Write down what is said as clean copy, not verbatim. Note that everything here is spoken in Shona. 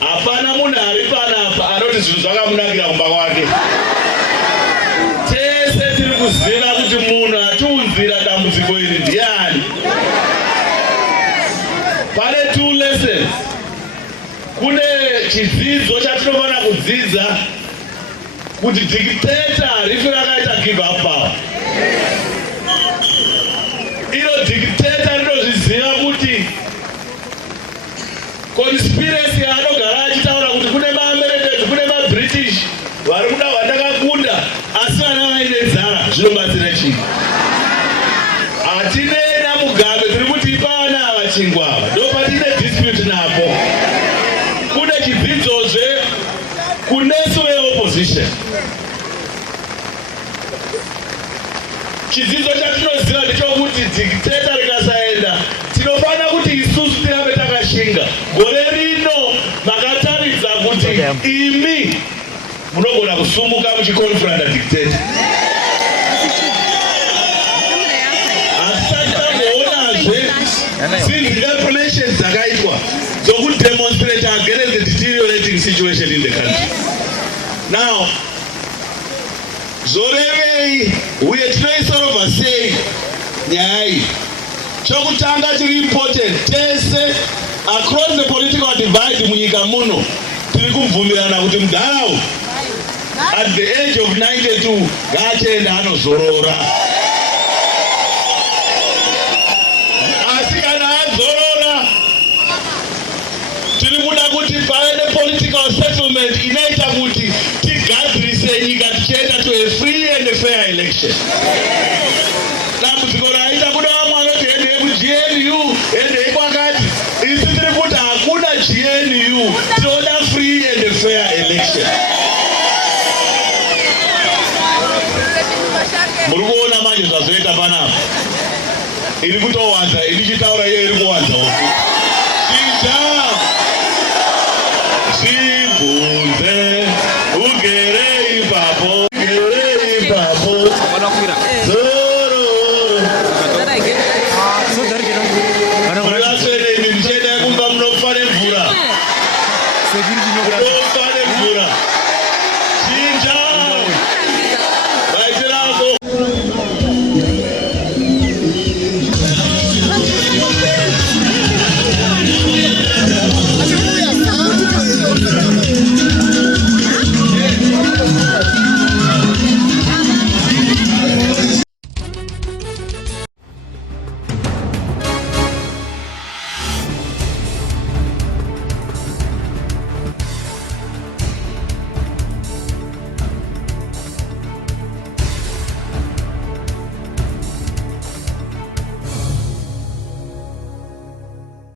Hapana munhu ari panapa anoti zvinhu zvakamunakira kumba kwake. Tese tiri kuziva kuti munhu atiunzira dambudziko iri ndiani. Pane 2 lessons. Kune chidzidzo chatinofanira kudzidza kuti dictator rifi rakaita give up power. Iro dictator rinozviziva kuti conspiracy anogara achitaura kuti kune maAmericans, kune maBritish vari kuda vandakakunda asi vana vaine nzara zvinobatsira chii? Hatinei naMugabe tiri kuti ipa vana ava chingwa ava ndopatine dispute napo. Kune chidzidzozve kunesu veopposition. Chidzidzo chatinoziva ndechokuti dictator rikasaenda tinofanira kuti isusu tirambe takashinga. Gore rino makataridza kuti imi munogona kusumuka muchikonfront dictator. Asati tamboonazve zvinhu dzakaitwa dzokudemonstrate against the deteriorating situation in the country. Now, zorevei uye tinoisorova sei nyaya iyi? Chokutanga chiri important, tese across the political divide munyika muno tiri kubvumirana kuti mudharau at the age of 92 ngaachenda anozorora. Asi kana azorora tiri kuda kuti pave nepolitical settlement inoita kuti tigadzirise nyika tichienda to a free and a fair election. Dambudziko raita kuda vamwe vanoti endei kuGNU, endei kwakati. Isi tiri kuti hakuna GNU, tinoda free and a fair election. Muri kuona manje zvazoita panapa. Iri kutowanza, iri chitaura iyo iri kuwanza.